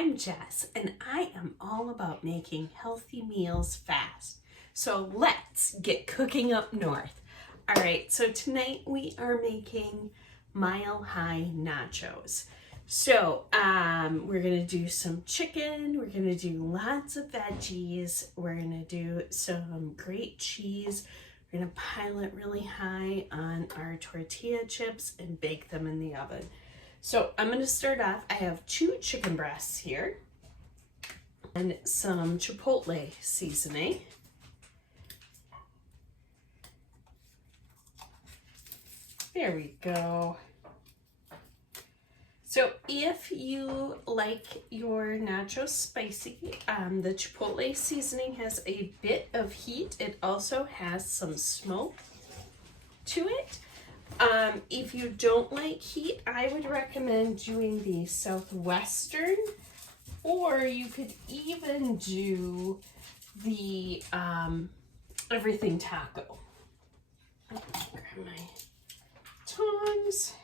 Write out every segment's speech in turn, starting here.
I'm Jess, and I am all about making healthy meals fast. So let's get cooking up north. All right, so tonight we are making Mile High Nachos. So we're gonna do some chicken, we're gonna do lots of veggies, we're gonna do some great cheese, we're gonna pile it really high on our tortilla chips and bake them in the oven. So I'm going to start off. I have 2 chicken breasts here and some chipotle seasoning. There we go. So if you like your nachos spicy, the chipotle seasoning has a bit of heat. It also has some smoke to it. If you don't like heat, I would recommend doing the Southwestern, or you could even do the everything taco. Grab my tongs.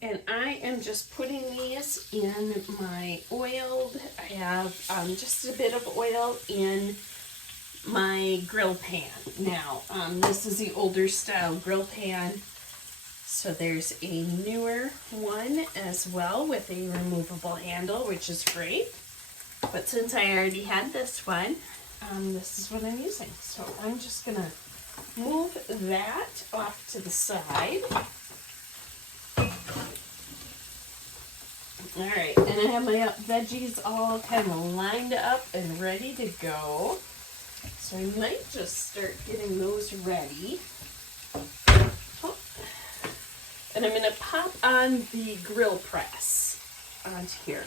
And I am just putting these in my oiled, I have just a bit of oil in my grill pan. Now, this is the older style grill pan, so there's a newer one as well with a removable handle, which is great. But since I already had this one, this is what I'm using. So I'm just gonna move that off to the side. All right, and I have my veggies all kind of lined up and ready to go. So I might just start getting those ready. Oh. And I'm going to pop on the grill press onto here.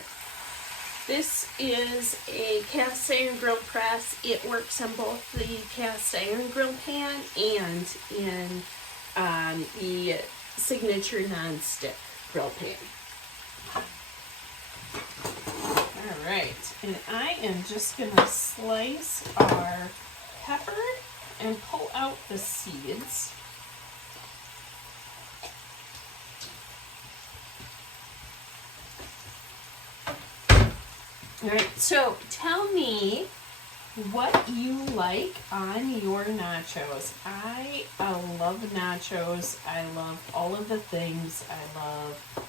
This is a cast iron grill press. It works on both the cast iron grill pan and in the signature non-stick grill pan. All right, and I am just going to slice our pepper and pull out the seeds. All right, so tell me what you like on your nachos. I love nachos. I love all of the things. I love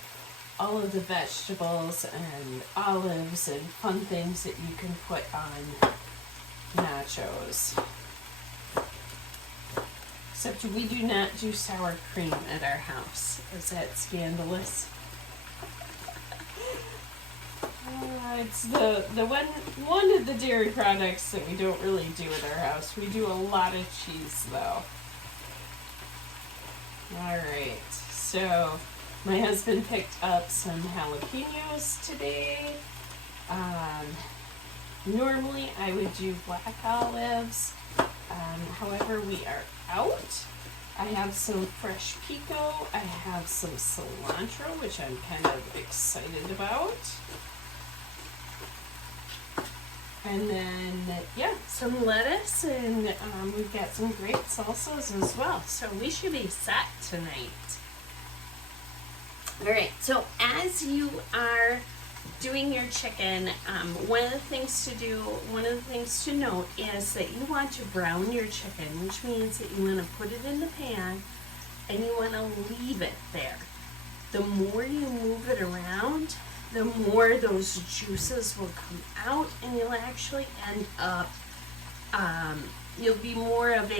all of the vegetables and olives and fun things that you can put on nachos. Except we do not do sour cream at our house. Is that scandalous? It's the one of the dairy products that we don't really do at our house. We do a lot of cheese though. Alright, so my husband picked up some jalapeños today. Normally I would do black olives. However, we are out. I have some fresh pico. I have some cilantro, which I'm kind of excited about. And then, yeah, some lettuce, and we've got some great salsas as well. So we should be set tonight. All right, so as you are doing your chicken, one of the things to note is that you want to brown your chicken, which means that you want to put it in the pan and you want to leave it there. The more you move it around, the more those juices will come out, and you'll actually end up, you'll be more of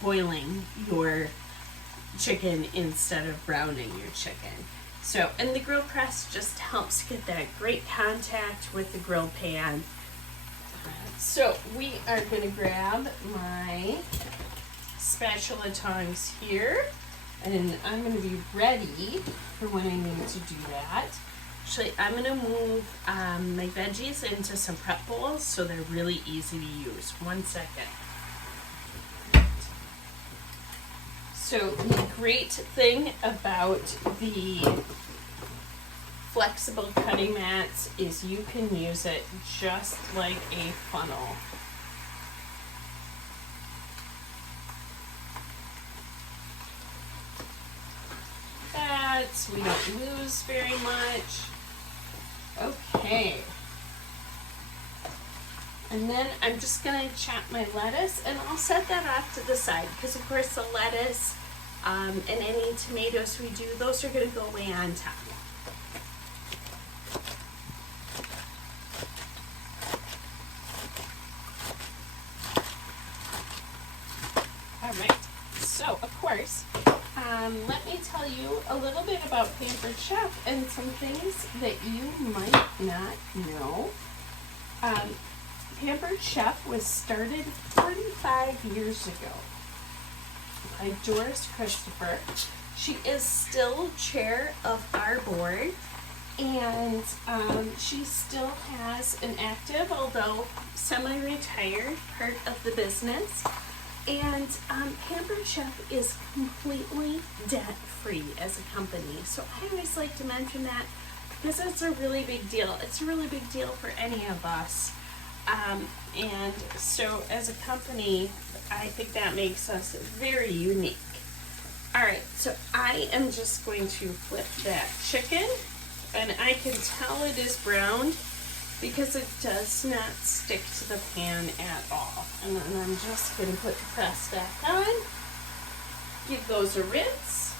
boiling your chicken instead of browning your chicken. So, and the grill press just helps get that great contact with the grill pan. So we are going to grab my spatula tongs here, and I'm going to be ready for when I need to do that. Actually, I'm going to move my veggies into some prep bowls so they're really easy to use. 1 second. So the great thing about the flexible cutting mats is you can use it just like a funnel. cuts. We don't lose very much. Okay. And then I'm just going to chop my lettuce, and I'll set that off to the side because, of course, the lettuce and any tomatoes we do, those are going to go way on top. All right. So, of course, let me tell you a little bit about Pampered Chef and some things that you might not know. Pampered Chef was started 45 years ago by Doris Christopher. She is still chair of our board, and she still has an active, although semi-retired, part of the business. And Pampered Chef is completely debt-free as a company. So I always like to mention that because it's a really big deal. It's a really big deal for any of us. And so as a company, I think that makes us very unique. All right, so I am just going to flip that chicken, and I can tell it is browned because it does not stick to the pan at all. And then I'm just going to put the crust back on, give those a rinse.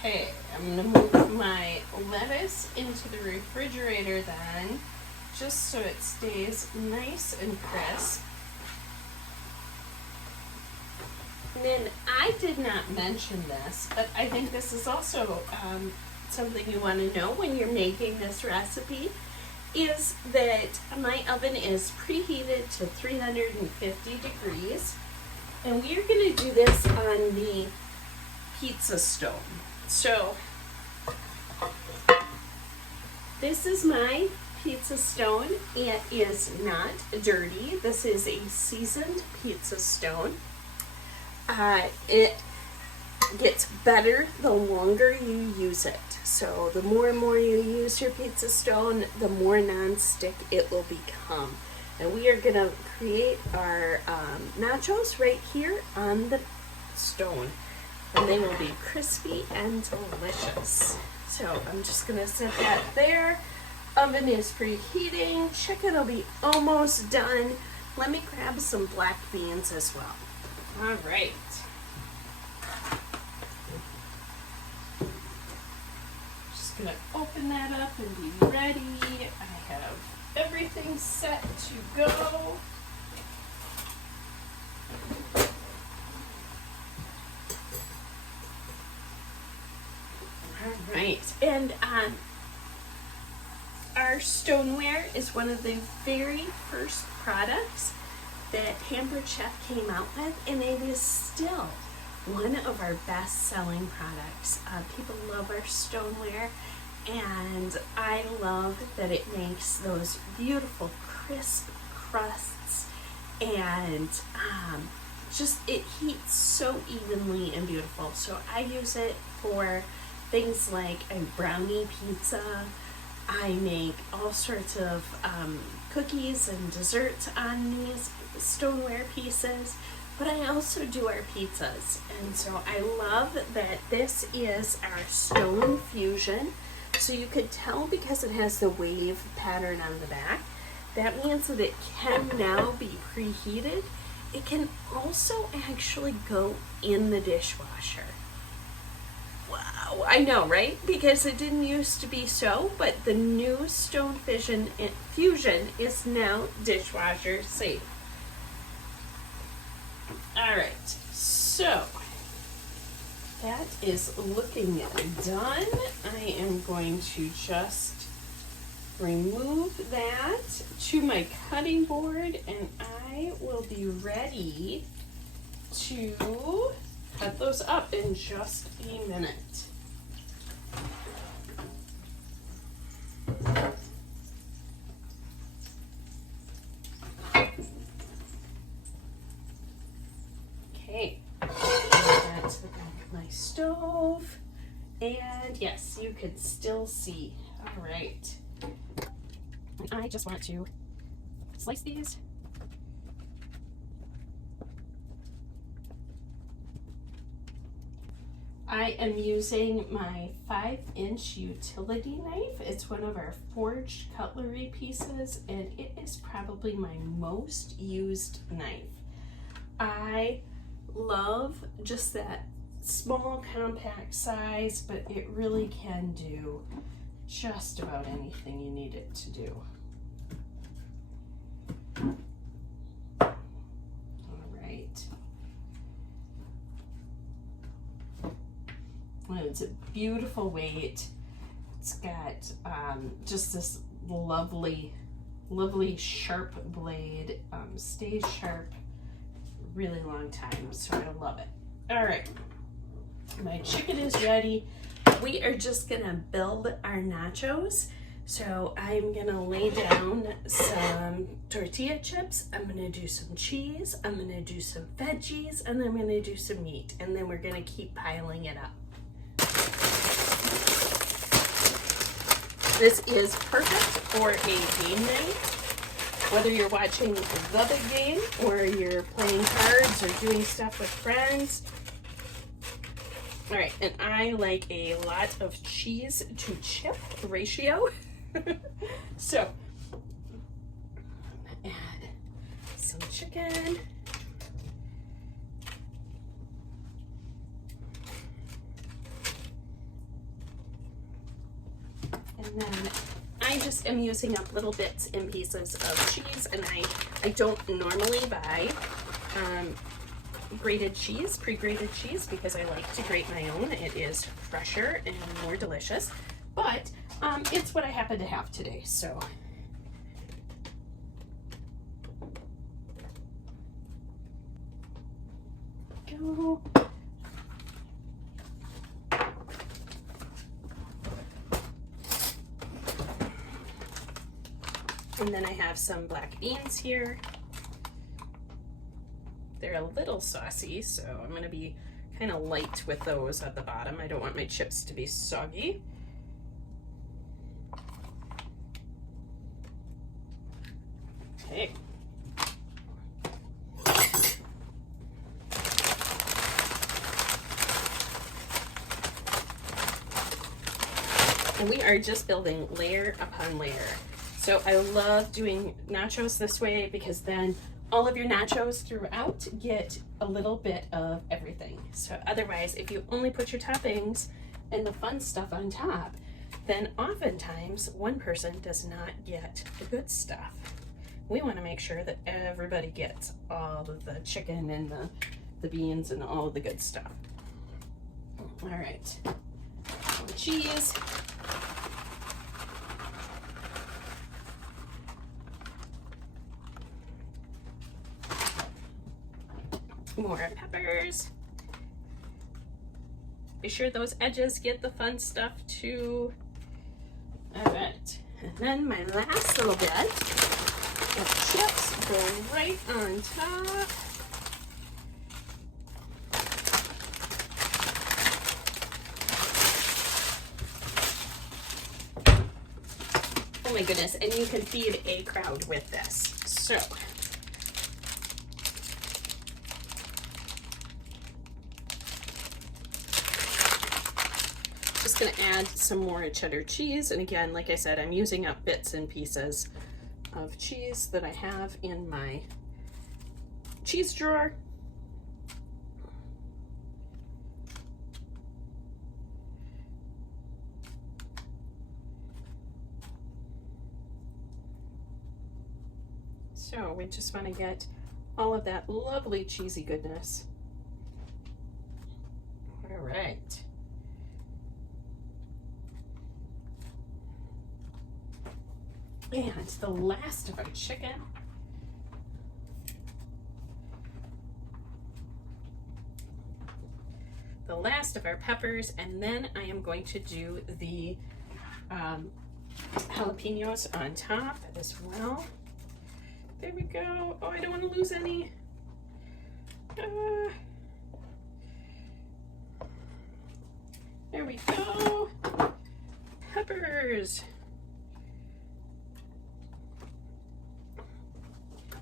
Okay, I'm going to move my lettuce into the refrigerator then, just so it stays nice and crisp. And then I did not mention this, but I think this is also something you want to know when you're making this recipe, is that my oven is preheated to 350 degrees, and we are going to do this on the pizza stone. So this is my pizza stone. It is not dirty. This is a seasoned pizza stone. It gets better the longer you use it. So the more and more you use your pizza stone, the more non-stick it will become. And we are going to create our nachos right here on the stone. And they will be crispy and delicious. So I'm just going to set that there. Oven is preheating. Chicken will be almost done. Let me grab some black beans as well. All right. Just going to open that up and be ready. I have everything set to go. All right, and our stoneware is one of the very first products that Pampered Chef came out with, and it is still one of our best-selling products. People love our stoneware, and I love that it makes those beautiful crisp crusts, and just it heats so evenly and beautiful. So I use it for things like a brownie pizza. I make all sorts of cookies and desserts on these stoneware pieces, but I also do our pizzas. And so I love that this is our stone fusion. So you could tell because it has the wave pattern on the back. That means that it can now be preheated. It can also actually go in the dishwasher. Wow, I know, right? Because it didn't used to be so, but the new Stone Fusion is now dishwasher safe. All right, so that is looking done. I am going to just remove that to my cutting board, and I will be ready to cut those up in just a minute. Okay, add that to the back of my stove. And yes, you could still see. All right. And I just want to slice these. I am using my 5-inch utility knife. It's one of our forged cutlery pieces, and it is probably my most used knife. I love just that small, compact size, but it really can do just about anything you need it to do. All right. Well, it's a beautiful weight. It's got just this lovely sharp blade. Stays sharp really long time, so I love it. All right, my chicken is ready. We are just gonna build our nachos. So I'm gonna lay down some tortilla chips, I'm gonna do some cheese, I'm gonna do some veggies, and then I'm gonna do some meat, and then we're gonna keep piling it up. This is perfect for a game night, whether you're watching the big game or you're playing cards or doing stuff with friends. All right, and I like a lot of cheese to chip ratio. So, I'm gonna add some chicken. And then I just am using up little bits and pieces of cheese, and I don't normally buy grated cheese, pre-grated cheese, because I like to grate my own. It is fresher and more delicious, but it's what I happen to have today, so. Go. And then I have some black beans here. They're a little saucy, so I'm gonna be kind of light with those at the bottom. I don't want my chips to be soggy. Okay. And we are just building layer upon layer. So I love doing nachos this way because then all of your nachos throughout get a little bit of everything. So otherwise, if you only put your toppings and the fun stuff on top, then oftentimes one person does not get the good stuff. We want to make sure that everybody gets all of the chicken and the beans and all of the good stuff. All right, some cheese. More peppers. Be sure those edges get the fun stuff too. All right, and then my last little bit of chips go right on top. Oh my goodness, and you can feed a crowd with this. So. Just gonna add some more cheddar cheese, and again, like I said, I'm using up bits and pieces of cheese that I have in my cheese drawer. So we just want to get all of that lovely cheesy goodness. All right. And the last of our chicken. The last of our peppers, and then I am going to do the jalapeños on top as well. There we go. Oh, I don't want to lose any. There we go. Peppers.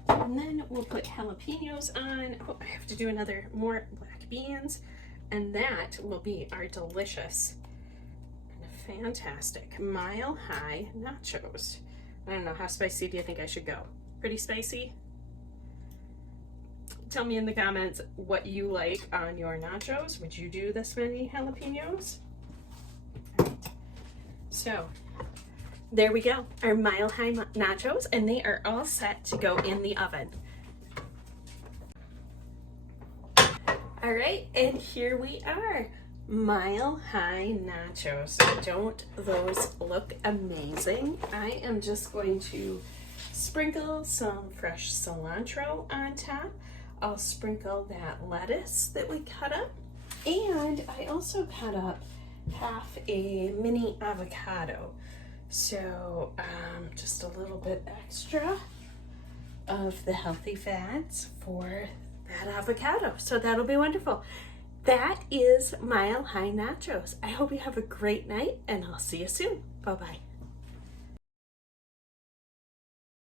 And then we'll put jalapeños on. Oh, I have to do more black beans. And that will be our delicious and fantastic Mile High Nachos. I don't know, how spicy do you think I should go? Pretty spicy? Tell me in the comments what you like on your nachos. Would you do this many jalapeños? All right. So there we go, our Mile High Nachos, and they are all set to go in the oven. All right, and here we are, Mile High Nachos. Don't those look amazing? I am just going to sprinkle some fresh cilantro on top. I'll sprinkle that lettuce that we cut up, and I also cut up half a mini avocado. So just a little bit extra of the healthy fats for that avocado. So that'll be wonderful. That is Mile High Nachos. I hope you have a great night, and I'll see you soon. Bye-bye.